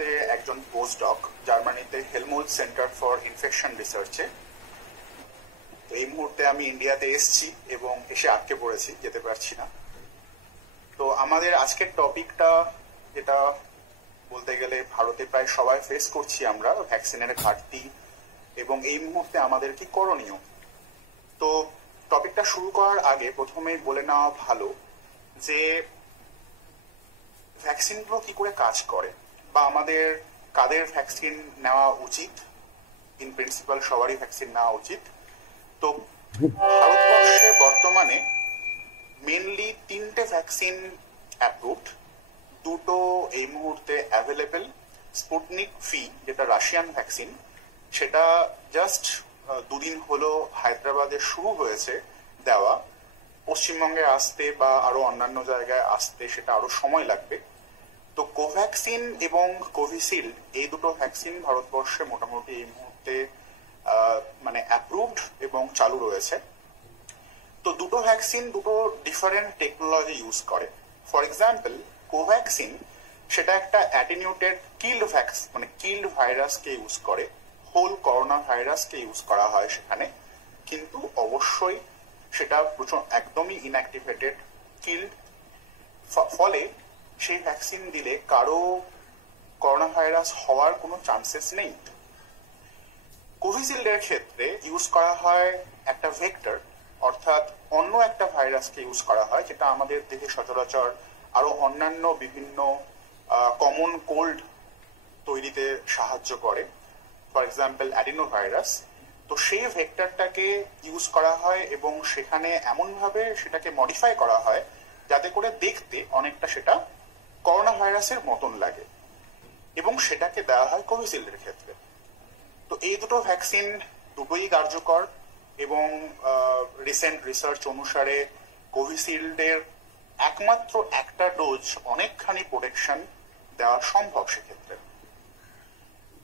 মুহূর্তে একজন পোস্টডক জার্মানিতে হেলমোল্টজ সেন্টার ফর ইনফেকশন রিসার্চে। তো এই মুহূর্তে আমি ইন্ডিয়াতে এসেছি এবং এসে আটকে পড়েছি, যেতে পারছি না। তো আমাদের আজকের টপিকটা, যেটা বলতে গেলে ভারতে প্রায় সবাই ফেস করছি আমরা, ভ্যাকসিনের ঘাটতি এবং এই মুহূর্তে আমাদের কি করণীয়। তো টপিকটা শুরু করার আগে প্রথমেই বলে নেওয়া ভালো যে ভ্যাকসিনগুলো কি করে কাজ করে বা আমাদের কাদের ভ্যাকসিন নেওয়া উচিত। ইন প্রিন্সিপাল সবারই ভ্যাকসিন নেওয়া উচিত। তো ভারতবর্ষে বর্তমানে মেনলি 3টে ভ্যাকসিন অ্যাপ্রুভড, 2টো এই মুহূর্তে অ্যাভেলেবেল। স্পুটনিক ভি, যেটা রাশিয়ান ভ্যাকসিন, সেটা জাস্ট 2 দিন হলো হায়দ্রাবাদে শুরু হয়েছে দেওয়া। পশ্চিমবঙ্গে আসতে বা আরো অন্যান্য জায়গায় আসতে সেটা আরো সময় লাগবে। তো কোভ্যাক্সিন এবং কোভিশিল্ড, এই 2টো ভ্যাকসিন ভারতবর্ষে মোটামুটি এই মুহূর্তে মানে অ্যাপ্রুভড এবং চালু রয়েছে। তো 2টো ভ্যাকসিন 2টো ডিফারেন্ট টেকনোলজি ইউজ করে। ফর এক্সাম্পল, কোভ্যাক্সিন সেটা একটা অ্যাটেনিউটেড কিল্ড মানে কিল্ড ভাইরাসকে ইউজ করে, হোল করোনা ভাইরাসকে ইউজ করা হয় সেখানে, কিন্তু অবশ্যই সেটা একদমই ইনঅ্যাক্টিভেটেড, কিল্ড। ফলে সেই ভ্যাকসিন দিলে কারো করোনা ভাইরাস হওয়ার কোনো চান্সেস নেই। কোভিশিল্ডের ক্ষেত্রে ইউজ করা হয় একটা ভেক্টর, অর্থাৎ অন্য একটা ভাইরাসকে ইউজ করা হয়, যেটা আমাদের দেহে সচরাচর আরো অন্যান্য বিভিন্ন কমন কোল্ড তৈরিতে সাহায্য করে, ফর এক্সাম্পল অ্যাডিনো ভাইরাস। তো সেই ভেক্টরটাকে ইউজ করা হয় এবং সেখানে এমনভাবে সেটাকে মডিফাই করা হয় যাতে করে দেখতে অনেকটা সেটা করোনা ভাইরাসের মতন লাগে, এবং সেটাকে দেওয়া হয় কোভিশিল্ডের ক্ষেত্রে। তো এই 2টো ভ্যাকসিন 2টোই কার্যকর এবং রিসেন্ট রিসার্চ অনুসারে কোভিশিল্ডের একমাত্র একটা ডোজ অনেকখানি প্রোটেকশন দেওয়া সম্ভব সেক্ষেত্রে।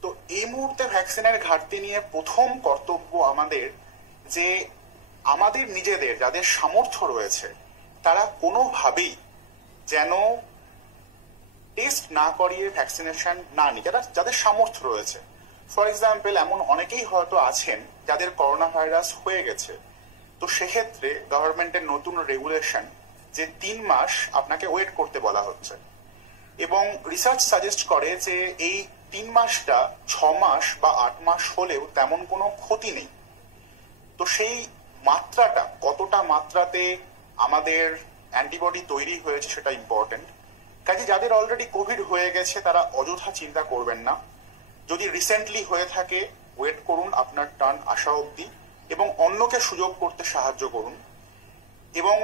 তো এই মুহূর্তে ভ্যাকসিনের ঘাটতি নিয়ে প্রথম কর্তব্য আমাদের যে আমাদের নিজেদের যাদের সামর্থ্য রয়েছে তারা কোনোভাবেই যেন টেস্ট না করিয়ে ভ্যাকসিনেশন না নিয়ে, যাদের সামর্থ্য রয়েছে। ফর এক্সাম্পল, এমন অনেকেই হয়তো আছেন যাদের করোনা ভাইরাস হয়ে গেছে। তো সেক্ষেত্রে গভর্নমেন্টের নতুন রেগুলেশন যে 3 মাস আপনাকে ওয়েট করতে বলা হচ্ছে, এবং রিসার্চ সাজেস্ট করে যে এই 3 মাসটা 6 মাস বা 8 মাস হলেও তেমন কোনো ক্ষতি নেই। তো সেই মাত্রাটা, কতটা মাত্রাতে আমাদের অ্যান্টিবডি তৈরি হয়েছে সেটা ইম্পর্টেন্ট। কাজে যাদের অলরেডি কোভিড হয়ে গেছে তারা অযথা চিন্তা করবেন না। যদি রিসেন্টলি হয়ে থাকে, ওয়েট করুন আপনার টার্ন আসা অবধি এবং অন্যকে সুযোগ করতে সাহায্য করুন। এবং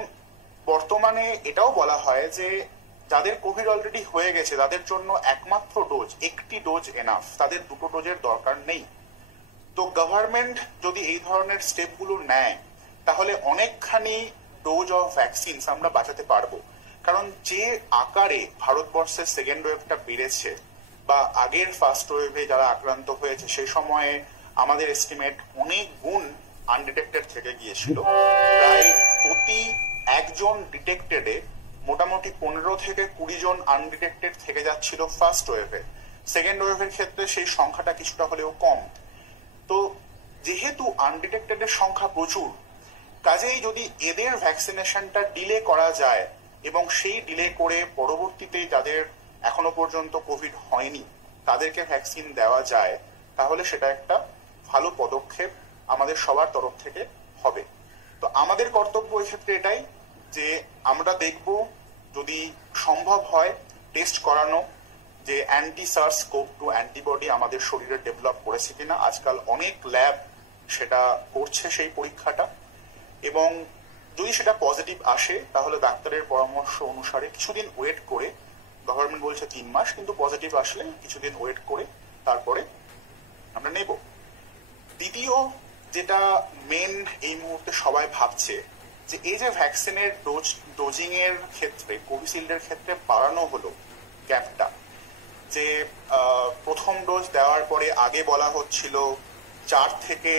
বর্তমানে এটাও বলা হয় যে যাদের কোভিড অলরেডি হয়ে গেছে তাদের জন্য একমাত্র ডোজ, একটি ডোজ এনাফ, তাদের 2টো ডোজের দরকার নেই। তো গভর্নমেন্ট যদি এই ধরনের স্টেপগুলো নেয় তাহলে অনেকখানি ডোজ অফ ভ্যাকসিনস আমরা বাঁচাতে পারবো। কারণ যে আকারে ভারতবর্ষের সেকেন্ড ওয়েভটা বেড়েছে বা আগের ফার্স্ট ওয়েভে যারা আক্রান্ত হয়েছে সেই সময়ে আমাদের এস্টিমেট অনেক গুণ আনডিটেক্টেড থেকে গিয়েছিল। প্রায় প্রতি একজন ডিটেক্টেডে মোটামুটি 15 থেকে 20 জন আনডিটেক্টেড থেকে যাচ্ছিল ফার্স্ট ওয়েভে। সেকেন্ড ওয়েভের ক্ষেত্রে সেই সংখ্যাটা কিছুটা হলেও কম। তো যেহেতু আনডিটেক্টেডের সংখ্যা প্রচুর, কাজেই যদি এদের ভ্যাকসিনেশনটা ডিলে করা যায় এবং সেই ডিলে করে পরবর্তীতে যাদের এখনো পর্যন্ত কোভিড হয়নি তাদেরকে ভ্যাকসিন দেওয়া যায়, তাহলে সেটা একটা ভালো পদক্ষেপ আমাদের সবার তরফ থেকে হবে। তো আমাদের কর্তব্য এই ক্ষেত্রে এটাই যে আমরা দেখব যদি সম্ভব হয় টেস্ট করানো, যে অ্যান্টি সার্স কোভ-2 অ্যান্টিবডি আমাদের শরীরে ডেভেলপ করেছে কিনা। আজকাল অনেক ল্যাব সেটা করছে সেই পরীক্ষাটা, এবং যদি সেটা পজিটিভ আসে তাহলে ডাক্তারের পরামর্শ অনুসারে কিছুদিন ওয়েট করে, গভর্নমেন্ট বলছে 3 মাস, কিন্তু পজিটিভ আসলে কিছুদিন ওয়েট করে তারপরে আমরা নেব। দ্বিতীয় যেটা মেন এই মুহূর্তে সবাই ভাবছে যে এই যে ভ্যাকসিনের ডোজিং এর ক্ষেত্রে কোভিশিল্ডের ক্ষেত্রে বাড়ানো হলো গ্যাপটা, যে প্রথম ডোজ দেওয়ার পরে আগে বলা হচ্ছিল 4 থেকে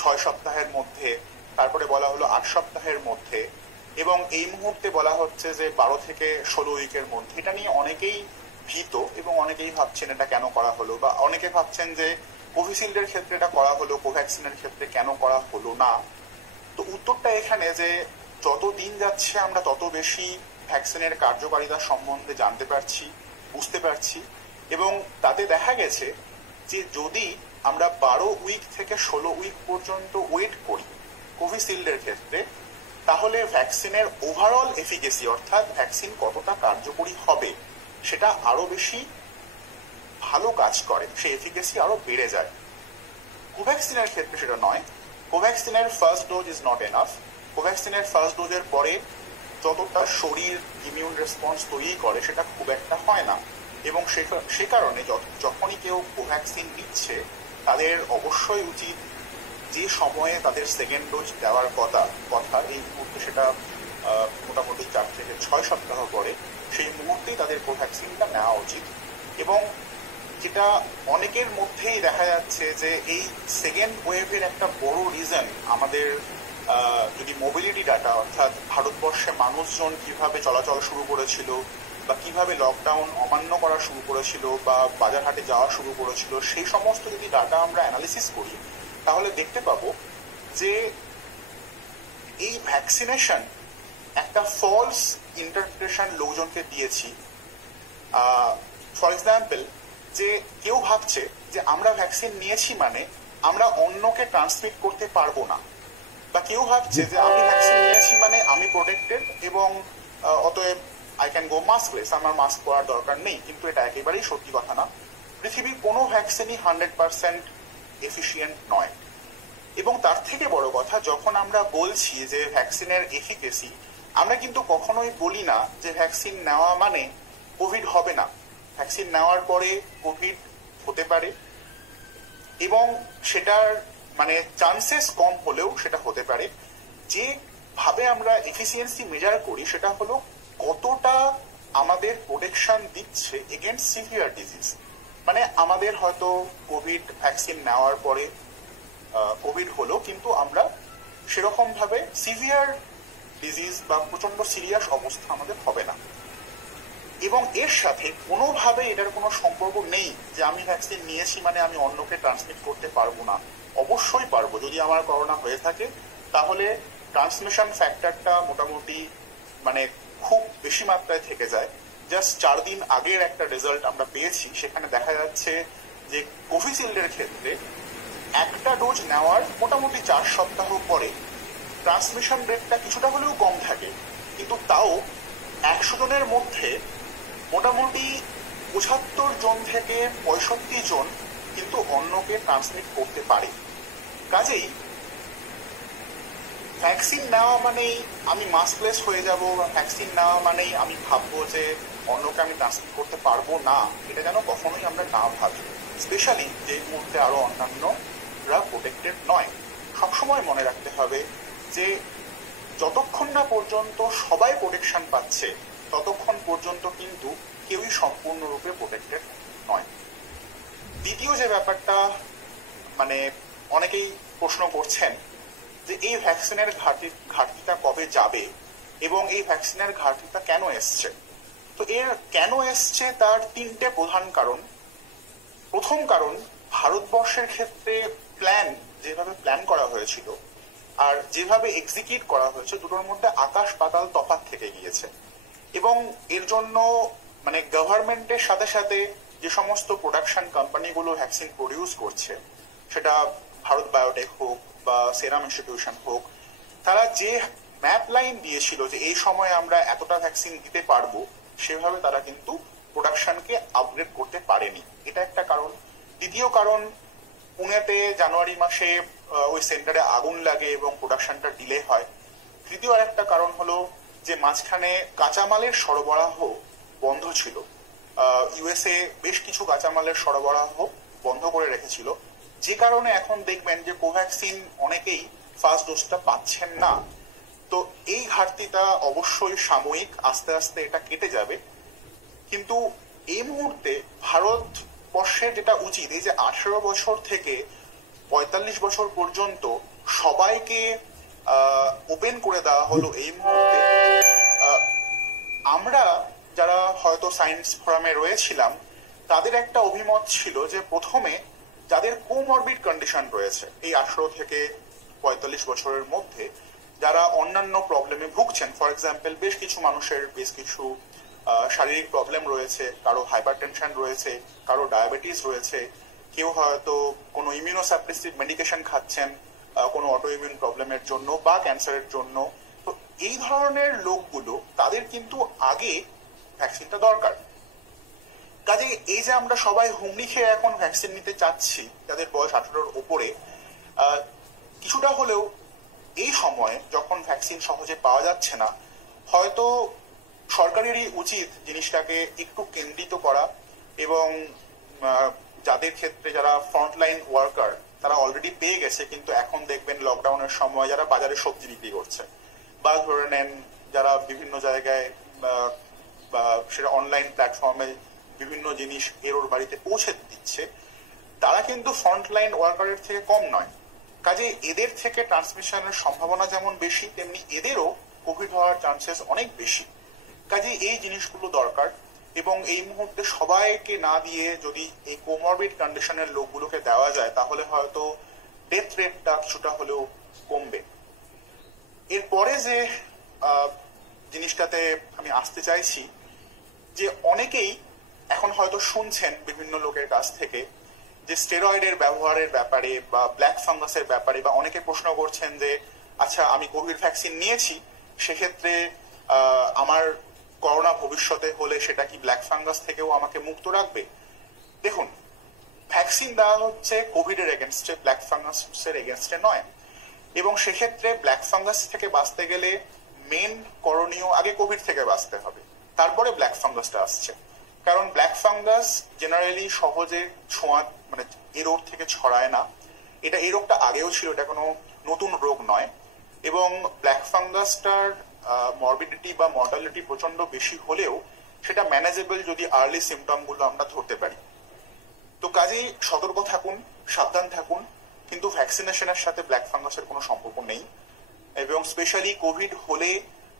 6 সপ্তাহের মধ্যে, তারপরে বলা হলো 8 সপ্তাহের মধ্যে, এবং এই মুহূর্তে বলা হচ্ছে যে 12 থেকে 16 উইকের মধ্যে। এটা নিয়ে অনেকেই ভীত এবং অনেকেই ভাবছেন এটা কেন করা হলো, বা অনেকে ভাবছেন যে কোভিশিল্ডের ক্ষেত্রে এটা করা হলো, কোভ্যাক্সিনের ক্ষেত্রে কেন করা হলো না। তো উত্তরটা এখানে যে যত দিন যাচ্ছে আমরা তত বেশি ভ্যাকসিনের কার্যকারিতা সম্বন্ধে জানতে পারছি, বুঝতে পারছি, এবং তাতে দেখা গেছে যে যদি আমরা 12 উইক থেকে 16 উইক পর্যন্ত ওয়েট করি কোভিশিল্ডের ক্ষেত্রে, তাহলে ভ্যাকসিনের ওভারঅল এফিকেসি অর্থাৎ ভ্যাকসিন কতটা কার্যকরী হবে সেটা আরো বেশি ভালো কাজ করে, সেই এফিকেসি আরো বেড়ে যায়। কোভ্যাক্সিনের ক্ষেত্রে সেটা নয়। কোভ্যাক্সিনের first dose is not enough. কোভ্যাক্সিনের ফার্স্ট ডোজের পরে যতটা শরীর ইমিউন রেসপন্স তৈরি করে সেটা খুব একটা হয় না, এবং সে কারণে যখনই কেউ কোভ্যাক্সিন নিচ্ছে তাদের অবশ্যই উচিত যে সময়ে তাদের সেকেন্ড ডোজ দেওয়ার কথা এই মুহূর্তে সেটা মোটামুটি 4 থেকে 6 সপ্তাহ পরে, সেই মুহূর্তেই তাদের কোভ্যাক্সিনটা নেওয়া উচিত। এবং যেটা অনেকের মধ্যেই দেখা যাচ্ছে যে এই সেকেন্ড ওয়েভের একটা বড় রিজন আমাদের যদি মোবিলিটি ডাটা অর্থাৎ ভারতবর্ষে মানুষজন কিভাবে চলাচল শুরু করেছিল বা কিভাবে লকডাউন অমান্য করা শুরু করেছিল বা বাজার হাটে যাওয়া শুরু করেছিল, সেই সমস্ত যদি ডাটা আমরা অ্যানালিসিস করি তাহলে দেখতে পাবো যে এই ভ্যাকসিনেশন একটা ফলস ইন্টারপ্রিটেশন লোকজনকে দিয়েছি। ফর এক্সাম্পল, যে কেউ ভাবছে যে আমরা ভ্যাকসিন নিয়েছি মানে আমরা অন্যকে ট্রান্সমিট করতে পারবো না, বা কেউ ভাবছে যে আমি ভ্যাকসিন নিয়েছি মানে আমি প্রোটেক্টেড এবং অতএব আই ক্যান গো মাস্কলেস, আমার মাস্ক পরার দরকার নেই। কিন্তু এটা একেবারেই সত্যি কথা না। পৃথিবীর কোনো ভ্যাকসিনই 100% এফিসিয়েন্ট নয়। এবং তার থেকে বড় কথা, যখন আমরা বলছি যে ভ্যাকসিনের এফিকেসি, আমরা কিন্তু কখনোই বলি না যে ভ্যাকসিন নেওয়া মানে কোভিড হবে না। ভ্যাকসিন নেওয়ার পরে কোভিড হতে পারে এবং সেটার মানে চান্সেস কম হলেও সেটা হতে পারে। যে ভাবে আমরা এফিসিয়েন্সি মেজার করি সেটা হলো কতটা আমাদের প্রোটেকশন দিচ্ছে এগেইনস্ট সিভিয়ার ডিজিজ। মানে আমাদের হয়তো কোভিড ভ্যাকসিন নেওয়ার পরে কোভিড হলো, কিন্তু আমরা সেরকম ভাবে সিভিয়ার ডিজিজ বা প্রচন্ড সিরিয়াস অবস্থা আমাদের হবে না। এবং এর সাথে কোনোভাবে এটার কোনো সম্পর্ক নেই যে আমি ভ্যাকসিন নিয়েছি মানে আমি অন্যকে ট্রান্সমিট করতে পারবো না। অবশ্যই পারবো। যদি আমার করোনা হয়ে থাকে তাহলে ট্রান্সমিশন ফ্যাক্টরটা মোটামুটি মানে খুব বেশি মাত্রায় থেকে যায়। জাস্ট 4 দিন আগের একটা রেজাল্ট আমরা পেয়েছি, সেখানে দেখা যাচ্ছে যে কোভিশিল্ডের ক্ষেত্রে একটা ডোজ নেওয়ার মোটামুটি 4 সপ্তাহ পরে ট্রান্সমিশন রেটটা কিছুটা হলেও কম থাকে, কিন্তু তাও 100 জনের মধ্যে মোটামুটি 75 জন থেকে 65 জন কিন্তু অন্যকে ট্রান্সমিট করতে পারে। কাজেই ভ্যাকসিন নেওয়া মানেই আমি মাস্কলেস হয়ে যাব, বা ভ্যাকসিন নেওয়া মানেই আমি ভাববো যে অন্যকে আমি ট্রান্সমিট করতে পারবো না, এটা যেন কখনোই আমরা না ভাবি। স্পেশালি যে মুহূর্তে আরো অন্যান্যরা প্রোটেক্টেড নয়। সবসময় মনে রাখতে হবে যে যতক্ষণ না পর্যন্ত সবাই প্রোটেকশন পাচ্ছে ততক্ষণ পর্যন্ত কিন্তু কেউই সম্পূর্ণরূপে প্রোটেক্টেড নয়। দ্বিতীয় যে ব্যাপারটা মানে অনেকেই প্রশ্ন করছেন যে এই ভ্যাকসিনের ঘাটতিটা কবে যাবে এবং এই ভ্যাকসিনের ঘাটতিটা কেন এসছে। তো এর কেন এসছে তার 3টে প্রধান কারণ। প্রথম কারণ, ভারতবর্ষের ক্ষেত্রে যেভাবে প্ল্যান করা হয়েছিল আর যেভাবে এক্সিকিউট করা হয়েছে দুটোর মধ্যে আকাশ পাতাল তফাৎ থেকে গিয়েছে। এবং এর জন্য মানে গভর্নমেন্টের সাথে সাথে যে সমস্ত প্রোডাকশন কোম্পানিগুলো ভ্যাকসিন প্রডিউস করছে, সেটা ভারত বায়োটেক হোক বা সেরাম ইনস্টিটিউশন হোক, তারা যে ম্যাপ লাইন দিয়েছিল যে এই সময় আমরা এতটা ভ্যাকসিন দিতে পারবো, সেভাবে তারা কিন্তু প্রোডাকশনকে আপগ্রেড করতে পারেনি। এটা একটা কারণ। দ্বিতীয় কারণ, পুনেতে জানুয়ারি মাসে ওই সেন্টারে আগুন লাগে এবং প্রোডাকশনটা ডিলে হয়। তৃতীয় আরেকটা কারণ হলো যে মাঝখানে কাঁচামালের সরবরাহ বন্ধ ছিল। ইউএসএ বেশ কিছু কাঁচামালের সরবরাহ বন্ধ করে রেখেছিল, যে কারণে এখন দেখবেন যে কোভ্যাক্সিন অনেকেই ফার্স্ট ডোজটা পাচ্ছেন না। তো এই ঘাটতিটা অবশ্যই সাময়িক, আস্তে আস্তে এটা কেটে যাবে। কিন্তু এই মুহূর্তে ভারতবর্ষের যেটা উচিত, এই যে 18 বছর থেকে 45 বছর পর্যন্ত সবাইকে ওপেন করে দেওয়া হলো এই মুহূর্তে, আমরা যারা হয়তো সায়েন্স ফোরামে রয়েছিলাম তাদের একটা অভিমত ছিল যে প্রথমে যাদের কোমরবিড কন্ডিশন রয়েছে এই 18 থেকে 45 বছরের মধ্যে, যারা অন্যান্য প্রবলেমে ভুগছেন, ফর এক্সাম্পল বেশ কিছু মানুষের বেশ কিছু শারীরিক প্রবলেম রয়েছে, কারো হাইপারটেনশন রয়েছে, কারো ডায়াবেটিস রয়েছে, কেউ হয়তো কোনো ইমিউনোসাপ্রেসিভ মেডিকেশন খাচ্ছেন কোনো অটো ইমিউন প্রবলেমের জন্য বা ক্যান্সারের জন্য। তো এই ধরনের লোকগুলো তাদের কিন্তু আগে ভ্যাকসিনটা দরকার। কাজে এই যে আমরা সবাই হুমড়ি খেয়ে এখন ভ্যাকসিন নিতে চাচ্ছি যাদের বয়স 18-র উপরে, কিছুটা হলেও এই সময়ে যখন ভ্যাকসিন সহজে পাওয়া যাচ্ছে না, হয়তো সরকারেরই উচিত জিনিসটাকে একটু কেন্দ্রিত করা এবং যাদের ক্ষেত্রে যারা ফ্রন্টলাইন ওয়ার্কার তারা অলরেডি পেয়ে গেছে, কিন্তু এখন দেখবেন লকডাউনের সময় যারা বাজারে সবজি বিক্রি করছে বা ধরে নেন যারা বিভিন্ন জায়গায় বা সেটা অনলাইন প্ল্যাটফর্মে বিভিন্ন জিনিস ওর বাড়িতে পৌঁছে দিচ্ছে, তারা কিন্তু ফ্রন্টলাইন ওয়ার্কারের থেকে কম নয়। কাজে এদের থেকে ট্রান্সমিশনের সম্ভাবনা যেমন বেশি, তেমনি এদেরও কোভিড হওয়ার চান্সেস অনেক বেশি। কাজে এই জিনিসগুলো দরকার এবং এই মুহূর্তে সবাইকে না দিয়ে যদি এই কোমরবিড কন্ডিশনের লোকগুলোকে দেওয়া যায় তাহলে হয়তো ডেথ রেটটা কিছুটা হলেও কমবে। এরপরে যে জিনিসটাতে আমি আসতে চাইছি, যে অনেকেই এখন হয়তো শুনছেন বিভিন্ন লোকের কাছ থেকে যে স্টেরয়েডের ব্যবহারের ব্যাপারে বা ব্ল্যাক ফাঙ্গাসের ব্যাপারে, বা অনেকে প্রশ্ন করছেন যে আচ্ছা আমি কোভিড ভ্যাকসিন নিয়েছি, সেক্ষেত্রে আমার করোনা ভবিষ্যতে হলে সেটা কি ব্ল্যাক ফাঙ্গাস থেকেও আমাকে মুক্ত রাখবে? দেখুন, ভ্যাকসিন দেওয়া হচ্ছে কোভিডের এগেনস্টে, ব্ল্যাক ফাঙ্গাসের এগেনস্টে নয়। এবং সেক্ষেত্রে ব্ল্যাক ফাঙ্গাস থেকে বাঁচতে গেলে মেন করণীয় আগে কোভিড থেকে বাঁচতে হবে, তারপরে ব্ল্যাক ফাঙ্গাসটা আসছে। কারণ ব্ল্যাক ফাঙ্গাস জেনারেলি সহজে ছোঁয়া মানে এই রোগ থেকে ছড়ায় না। এটা এই রোগটা আগেও ছিল, এটা কোনো নতুন রোগ নয়। এবং ব্ল্যাক ফাঙ্গাসটার মরবিডিটি বা মর্টালিটি প্রচন্ড বেশি হলেও সেটা ম্যানেজেবল যদি আর্লি সিমটম গুলো আমরা ধরতে পারি। তো কাজেই সতর্ক থাকুন, সাবধান থাকুন, কিন্তু ভ্যাকসিনেশনের সাথে ব্ল্যাক ফাঙ্গাসের কোনো সম্পর্ক নেই। এবং স্পেশালি কোভিড হলে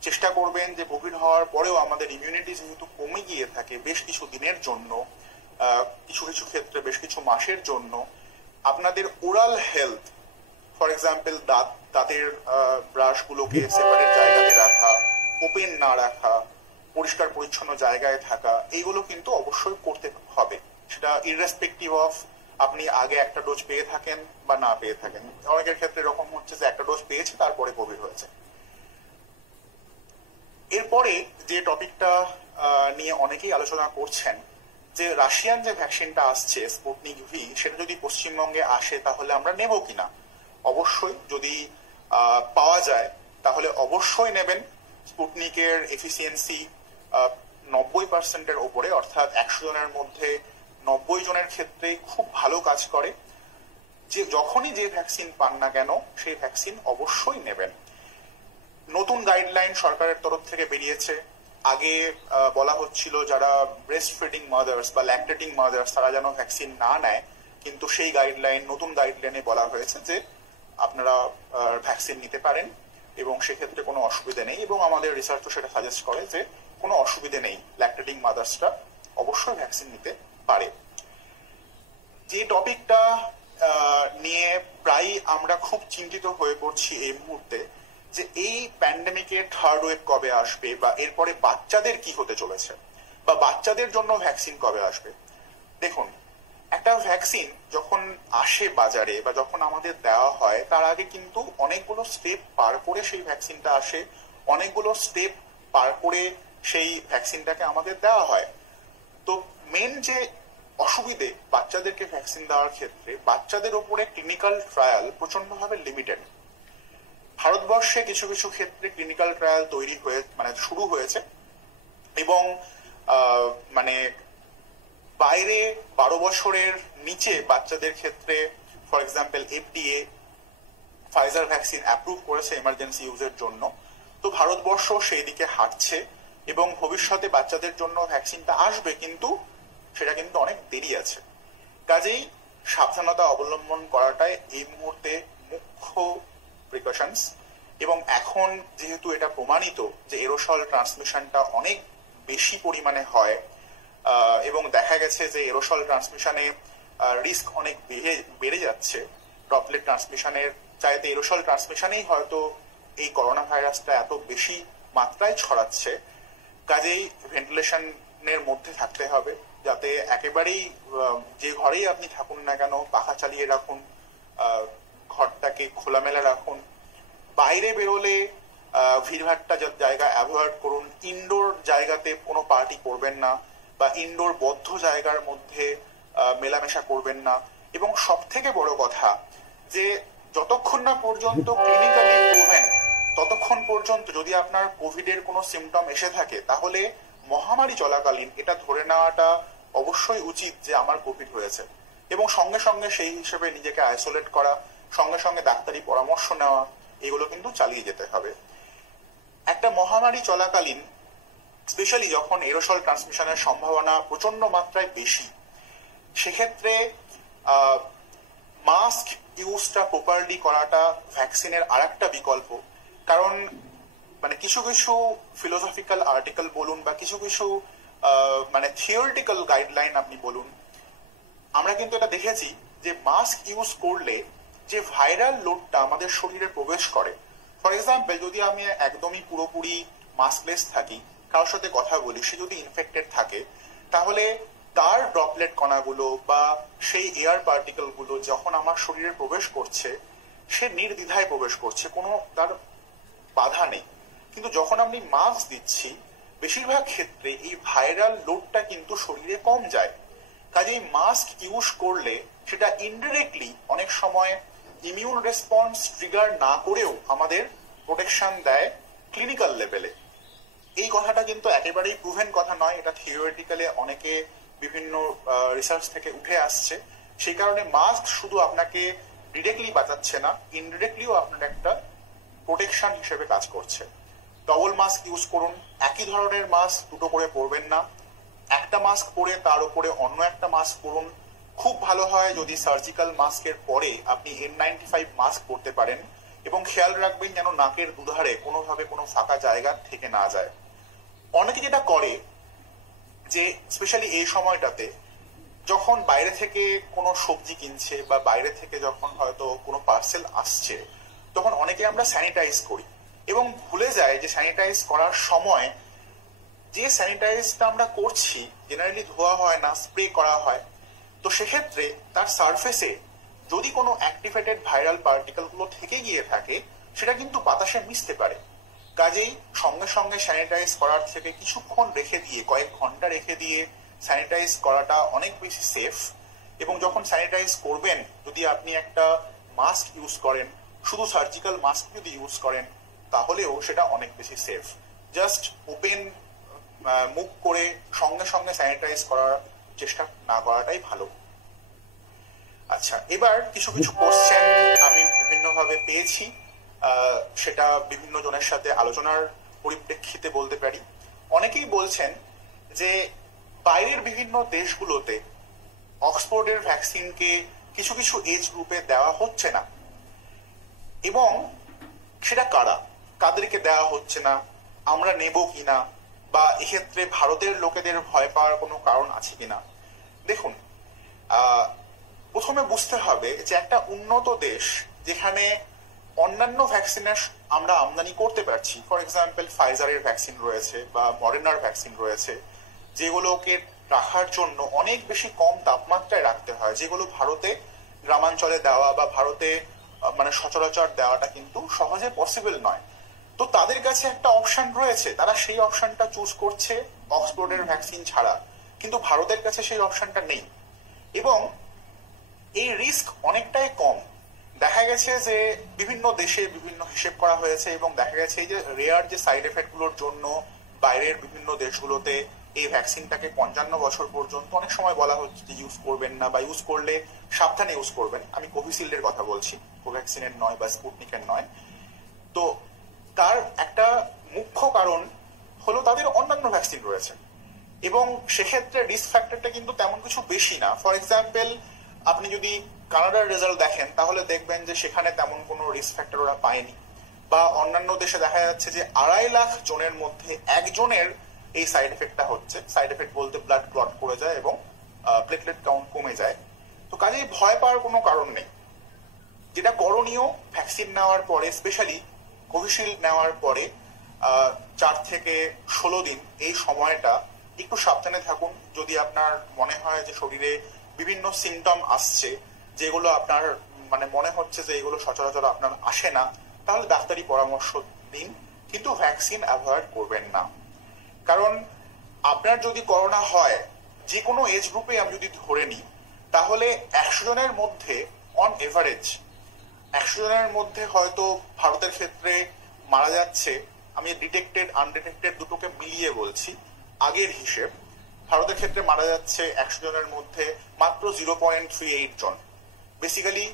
চেষ্টা করবেন যে কোভিড হওয়ার পরেও আমাদের ইমিউনিটি যেহেতু কমে গিয়ে থাকে বেশ কিছু দিনের জন্য, কিছু কিছু ক্ষেত্রে বেশ কিছু মাসের জন্য, আপনাদের ওরাল হেলথ, ফর এক্সাম্পল দাঁতের ব্রাশগুলোকে সেপারেট জায়গাতে রাখা, ওপেন না রাখা, পরিষ্কার পরিচ্ছন্ন জায়গায় থাকা, এইগুলো কিন্তু অবশ্যই করতে হবে। সেটা ইররেসপেক্টিভ অফ আপনি আগে একটা ডোজ পেয়ে থাকেন বা না পেয়ে থাকেন। অনেকের ক্ষেত্রে এরকম হচ্ছে যে একটা ডোজ পেয়েছে তারপরে কোভিড হয়েছে। এরপরে যে টপিকটা নিয়ে অনেকেই আলোচনা করছেন যে রাশিয়ান যে ভ্যাকসিনটা আসছে স্পুটনিক ভি, সেটা যদি পশ্চিমবঙ্গে আসে তাহলে আমরা নেব কিনা? অবশ্যই, যদি পাওয়া যায় তাহলে অবশ্যই নেবেন। স্পুটনিকের এফিসিয়েন্সি 90%-এর ওপরে, অর্থাৎ 100 জনের মধ্যে 90 জনের ক্ষেত্রে খুব ভালো কাজ করে। যে যখনই যে ভ্যাকসিন পান না কেন সেই ভ্যাকসিন অবশ্যই নেবেন। নতুন গাইডলাইন সরকারের তরফ থেকে বেরিয়েছে। আগে বলা হচ্ছিল যারা ব্রেস্ট ফিডিং মাদার্স বা ল্যাকটেটিং মাদার্স তারা যেন ভ্যাকসিন না নেয়, কিন্তু সেই গাইডলাইন, নতুন গাইডলাইনে বলা হয়েছে যে আপনারা ভ্যাকসিন নিতে পারেন এবং সেক্ষেত্রে কোনো অসুবিধা নেই। এবং আমাদের রিসার্চও সেটা সাজেস্ট করে যে কোনো অসুবিধা নেই, ল্যাকটেটিং মাদার্সরা অবশ্যই ভ্যাকসিন নিতে পারে। যে টপিকটা নিয়ে প্রায় আমরা খুব চিন্তিত হয়ে পড়ছি এই মুহূর্তে, যে এই প্যান্ডেমিকের থার্ড ওয়েভ কবে আসবে বা এরপরে বাচ্চাদের কি হতে চলেছে বা বাচ্চাদের জন্য ভ্যাকসিন কবে আসবে। দেখুন, একটা ভ্যাকসিন যখন আসে বাজারে বা যখন আমাদের দেওয়া হয় তার আগে কিন্তু অনেকগুলো স্টেপ পার করে সেই ভ্যাকসিনটা আসে, অনেকগুলো স্টেপ পার করে সেই ভ্যাকসিনটাকে আমাদের দেওয়া হয়। তো মেন যে অসুবিধে বাচ্চাদেরকে ভ্যাকসিন দেওয়ার ক্ষেত্রে, বাচ্চাদের উপরে ক্লিনিক্যাল ট্রায়াল প্রচন্ডভাবে লিমিটেড। ভারতবর্ষে কিছু কিছু ক্ষেত্রে ক্লিনিক্যাল ট্রায়াল তৈরি হয়ে শুরু হয়েছে এবং বাইরে 12 বছরের নিচে বাচ্চাদের ক্ষেত্রে for example FDA Pfizer vaccine approve করেছে এমার্জেন্সি ইউজের জন্য। তো ভারতবর্ষ সেই দিকে হাঁটছে এবং ভবিষ্যতে বাচ্চাদের জন্য ভ্যাকসিনটা আসবে, কিন্তু সেটা কিন্তু অনেক দেরি আছে। কাজেই সাবধানতা অবলম্বন করাটাই এই মুহূর্তে মুখ্য প্রিকশনস। এবং এখন যেহেতু এটা প্রমাণিত যে এরোসল ট্রান্সমিশনটা অনেক বেশি পরিমাণে হয় এবং দেখা গেছে যে এরোসল ট্রান্সমিশনে রিস্ক অনেক বেড়ে যাচ্ছে, ড্রপলেট ট্রান্সমিশনের চাইতে এরোসল ট্রান্সমিশনেই হয়তো এই করোনা ভাইরাসটা এত বেশি মাত্রায় ছড়াচ্ছে। কাজেই ভেন্টিলেশনের মধ্যে থাকতে হবে, যাতে একেবারেই যে ঘরেই আপনি থাকুন না কেন পাখা চালিয়ে রাখুন, ঘরটাকে খোলামেলা রাখুন। বাইরে বেরোলে ভিড়ভাট্টা জায়গা অ্যাভয়েড করুন, ইনডোর জায়গাতে কোনো পার্টি করবেন না বা ইনডোর বদ্ধ জায়গার মধ্যে মেলামেশা করবেন না। এবং সব থেকে বড় কথা যে যতক্ষণ না পর্যন্ত ক্লিনিক্যালি প্রুভেন ততক্ষণ পর্যন্ত যদি আপনার কোভিডের কোনো সিমটম এসে থাকে তাহলে মহামারী চলাকালীন এটা ধরে নেওয়াটা অবশ্যই উচিত যে আমার কোভিড হয়েছে, এবং সঙ্গে সঙ্গে সেই হিসেবে নিজেকে আইসোলেট করা, সঙ্গে সঙ্গে ডাক্তারি পরামর্শ নেওয়া, এগুলো কিন্তু চালিয়ে যেতে হবে। একটা মহামারী চলাকালীন স্পেশালি যখন এরোসল ট্রান্সমিশনের সম্ভাবনা প্রচন্ড মাত্রায় বেশি, সেক্ষেত্রে মাস্ক ইউজটা প্রপারলি করাটা ভ্যাকসিনের আর একটা বিকল্প। কারণ মানে কিছু কিছু ফিলোসফিক্যাল আর্টিকেল বলুন বা কিছু কিছু মানে থিওরিটিক্যাল গাইডলাইন আপনি বলুন, আমরা কিন্তু এটা দেখেছি যে মাস্ক ইউজ করলে যে ভাইরাল লোডটা আমাদের শরীরে প্রবেশ করে, ফর এক্সাম্পল যদি আমি একদমই পুরোপুরি মাস্কলেস থাকি, কারোর সাথে কথা বলি, সে যদি ইনফেক্টেড থাকে তাহলে তার ড্রপলেট কণাগুলো বা সেই এয়ার পার্টিকেল গুলো যখন আমার শরীরে প্রবেশ করছে সে নির্দ্বিধায় প্রবেশ করছে, কোনো তার বাধা নেই। কিন্তু যখন আমি মাস্ক দিচ্ছি বেশিরভাগ ক্ষেত্রে এই ভাইরাল লোডটা কিন্তু শরীরে কম যায়। কাজেই মাস্ক ইউজ করলে সেটা ইনডিরেক্টলি অনেক সময় ইমিউন রেসপন্স ট্রিগার না করেও আমাদের প্রোটেকশন দেয় ক্লিনিক্যাল লেভেলে। এই কথাটা কিন্তু একেবারেই প্রুভেন কথা নয়, এটা থিওরিটিক্যালি অনেকে বিভিন্ন রিসার্চ থেকে উঠে আসছে। সেই কারণে মাস্ক শুধু আপনাকে ডিরেক্টলি বাঁচাচ্ছে না, ইনডিরেক্টলিও আপনার একটা প্রোটেকশন হিসেবে কাজ করছে। ডবল মাস্ক ইউজ করুন, একই ধরনের মাস্ক দুটো করে পরবেন না, একটা মাস্ক পরে তার উপরে অন্য একটা মাস্ক পরুন। খুব ভালো হয় যদি সার্জিক্যাল মাস্কের পরে আপনি N95 মাস্ক পরতে পারেন, এবং খেয়াল রাখবেন যেন নাকের দুধারে কোনোভাবে কোনো ফাঁকা জায়গা থেকে না যায়। অনেকে যেটা করে যে স্পেশালি এই সময়টাতে যখন বাইরে থেকে কোনো সবজি কিনছে বা বাইরে থেকে যখন হয়তো কোনো পার্সেল আসছে, তখন অনেকে আমরা স্যানিটাইজ করি এবং ভুলে যায় যে স্যানিটাইজ করার সময় যে স্যানিটাইজটা আমরা করছি জেনারেলি ধোয়া হয় না, স্প্রে করা হয়। তো সেক্ষেত্রে তার সারফেসে যদি কোনো অ্যাক্টিভেটেড ভাইরাল পার্টিকেল গুলো থেকে গিয়ে থাকে সেটা কিন্তু বাতাসে মিশতে পারে। কাজেই সঙ্গে সঙ্গে স্যানিটাইজ করার থেকে কিছুক্ষণ রেখে দিয়ে, কয়েক ঘন্টা রেখে দিয়ে স্যানিটাইজ করাটা অনেক বেশি সেফ। এবং যখন স্যানিটাইজ করবেন যদি আপনি একটা মাস্ক ইউজ করেন, শুধু সার্জিক্যাল মাস্ক যদি ইউজ করেন তাহলেও সেটা অনেক বেশি সেফ। জাস্ট ওপেন মুখ করে সঙ্গে সঙ্গে স্যানিটাইজ করার চেষ্টা না করাটাই ভালো। আচ্ছা, এবার কিছু কিছু কোশ্চেন আমি বিভিন্নভাবে পেয়েছি, সেটা বিভিন্ন জনের সাথে আলোচনার পরিপ্রেক্ষিতে বলতে পারি। অনেকেই বলছেন যে বাইরের বিভিন্ন দেশগুলোতে অক্সফোর্ডের ভ্যাকসিনকে কিছু কিছু এজ গ্রুপে দেওয়া হচ্ছে না, এবং সেটা কাদেরকে দেওয়া হচ্ছে না, আমরা নেব কিনা, বা এক্ষেত্রে ভারতের লোকেদের ভয় পাওয়ার কোনো কারণ আছে কিনা। দেখুন, প্রথমে বুঝতে হবে যে একটা উন্নত দেশ যেখানে অন্যান্য ভ্যাকসিনের আমরা আমদানি করতে পারছি, ফর এক্সাম্পল ফাইজারের ভ্যাকসিন রয়েছে বা মডার্নার ভ্যাকসিন রয়েছে, যেগুলোকে রাখার জন্য অনেক বেশি কম তাপমাত্রায় রাখতে হয়, যেগুলো ভারতে গ্রামাঞ্চলে দেওয়া বা ভারতে মানে সচরাচর দেওয়াটা কিন্তু সহজে পসিবল নয়। তো তাদের কাছে একটা অপশন রয়েছে, তারা সেই অপশনটা চুজ করছে অক্সফোর্ডের ভ্যাকসিন ছাড়া, কিন্তু ভারতের কাছে সেই অপশনটা নেই এবং এই রিস্ক অনেকটাই কম। দেখা গেছে যে বিভিন্ন দেশে বিভিন্ন হিসেব করা হয়েছে এবং দেখা গেছে যে রেয়ার যে সাইড এফেক্ট গুলোর জন্য বাইরের বিভিন্ন দেশগুলোতে এই ভ্যাকসিনটাকে 55 বছর পর্যন্ত অনেক সময় বলা হচ্ছে যে ইউজ করবেন না, বা ইউজ করলে সাবধানে ইউজ করবেন। আমি কোভিশিল্ডের কথা বলছি, কোভ্যাক্সিনের নয় বা স্পুটনিকের নয়। তো তার একটা মুখ্য কারণ হলো তাদের অন্যান্য ভ্যাকসিন রয়েছে এবং সেক্ষেত্রে রিস্ক ফ্যাক্টরটা কিন্তু তেমন কিছু বেশি না। ফর এক্সাম্পল আপনি যদি কানাডার রেজাল্ট দেখেন তাহলে দেখবেন যে সেখানে তেমন কোনো রিস্ক ফ্যাক্টর ওরা পায়নি, বা অন্যান্য দেশে দেখা যাচ্ছে যে 2.5 লাখ জনের মধ্যে একজনের এই সাইড এফেক্টটা হচ্ছে। সাইড এফেক্ট বলতে ব্লাড ক্লট করে যায় এবং প্লেটলেট কাউন্ট কমে যায়। তো কাজেই ভয় পাওয়ার কোনো কারণ নেই। যেটা করণীয়, ভ্যাকসিন নেওয়ার পরে, স্পেশালি কোভিশিল্ড নেওয়ার পরে 4 থেকে 16 দিন এই সময়টা একটু সাবধানে থাকুন। যদি আপনার মনে হয় যে শরীরে বিভিন্ন সিমটম আসছে, যেগুলো আপনার মানে মনে হচ্ছে যে এগুলো সচরাচর আপনার আসে না, তাহলে ডাক্তারি পরামর্শ দিন, কিন্তু ভ্যাকসিন অ্যাভয়েড করবেন না। কারণ আপনার যদি করোনা হয়, যে কোনো এজ গ্রুপে আমি যদি ধরে নিই, তাহলে 100 জনের মধ্যে অন এভারেজ 100 জনের মধ্যে হয়তো ভারতের ক্ষেত্রে মারা যাচ্ছে, আমি ডিটেক্টেড আনডিটেক্টেড দুটোকে মিলিয়ে বলছি, আগের হিসেব ভারতের ক্ষেত্রে মারা যাচ্ছে 100 জনের মধ্যে মাত্র 0.38 জন। বেসিক্যালি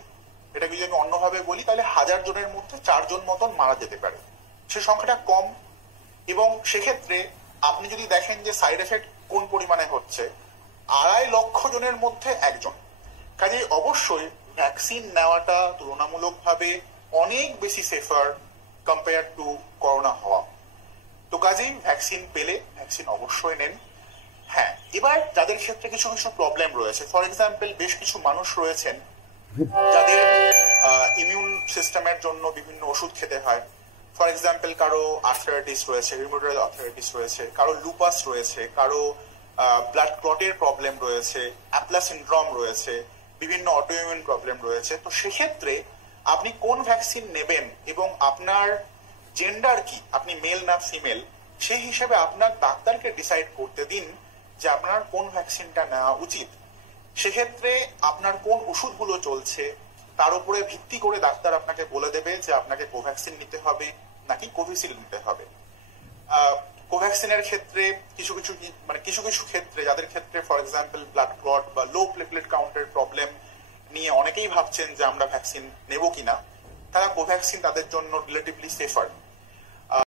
এটা যদি আমি অন্যভাবে বলি, তাহলে 1000 জনের মধ্যে 4 জন মতন মারা যেতে পারে। সে সংখ্যাটা কম, এবং সেক্ষেত্রে আপনি যদি দেখেন যে সাইড এফেক্ট কোন পরিমাণে হচ্ছে, 2.5 লক্ষ জনের মধ্যে 1 জন। কাজে অবশ্যই ভ্যাকসিন নেওয়াটা তুলনামূলকভাবে অনেক বেশি সেফার কম্পেয়ার টু করোনা হওয়া। তো কাজেই ভ্যাকসিন পেলে ভ্যাকসিন অবশ্যই নেন। হ্যাঁ, এবার যাদের ক্ষেত্রে কিছু কিছু প্রবলেম রয়েছে, ফর এক্সাম্পল বেশ কিছু মানুষ রয়েছেন যাদের ইমিউন সিস্টেমের জন্য বিভিন্ন ওষুধ খেতে হয়। ফর এক্সাম্পল কারো আর্থ্রাইটিস রয়েছে, রিউমেটয়েড আর্থ্রাইটিস রয়েছে, কারো লুপাস রয়েছে, কারো ব্লাড ক্লটের প্রবলেম রয়েছে, অ্যাপলা সিনড্রোম রয়েছে, বিভিন্ন অটোইমিউন প্রবলেম রয়েছে। তো সেক্ষেত্রে আপনি কোন ভ্যাকসিন নেবেন এবং আপনার জেন্ডার কি, আপনি মেল না ফিমেল, সেই হিসেবে আপনার ডাক্তারকে ডিসাইড করতে দিন যে আপনার কোন ভ্যাকসিনটা নেওয়া উচিত। সেক্ষেত্রে আপনার কোন ওষুধগুলো চলছে তার উপরে ভিত্তি করে ডাক্তার আপনাকে বলে দেবে যে আপনাকে কোভ্যাক্সিন নিতে হবে নাকি কোভিশিল্ড নিতে হবে। কোভ্যাক্সিনের ক্ষেত্রে কিছু কিছু ক্ষেত্রে, যাদের ক্ষেত্রে ফর এক্সাম্পল ব্লাড ক্লট বা লো প্লেটলেট কাউন্টের প্রবলেম নিয়ে অনেকেই ভাবছেন যে আমরা ভ্যাকসিন নেব কিনা, তারা কোভ্যাক্সিন তাদের জন্য রিলেটিভলি সেফার।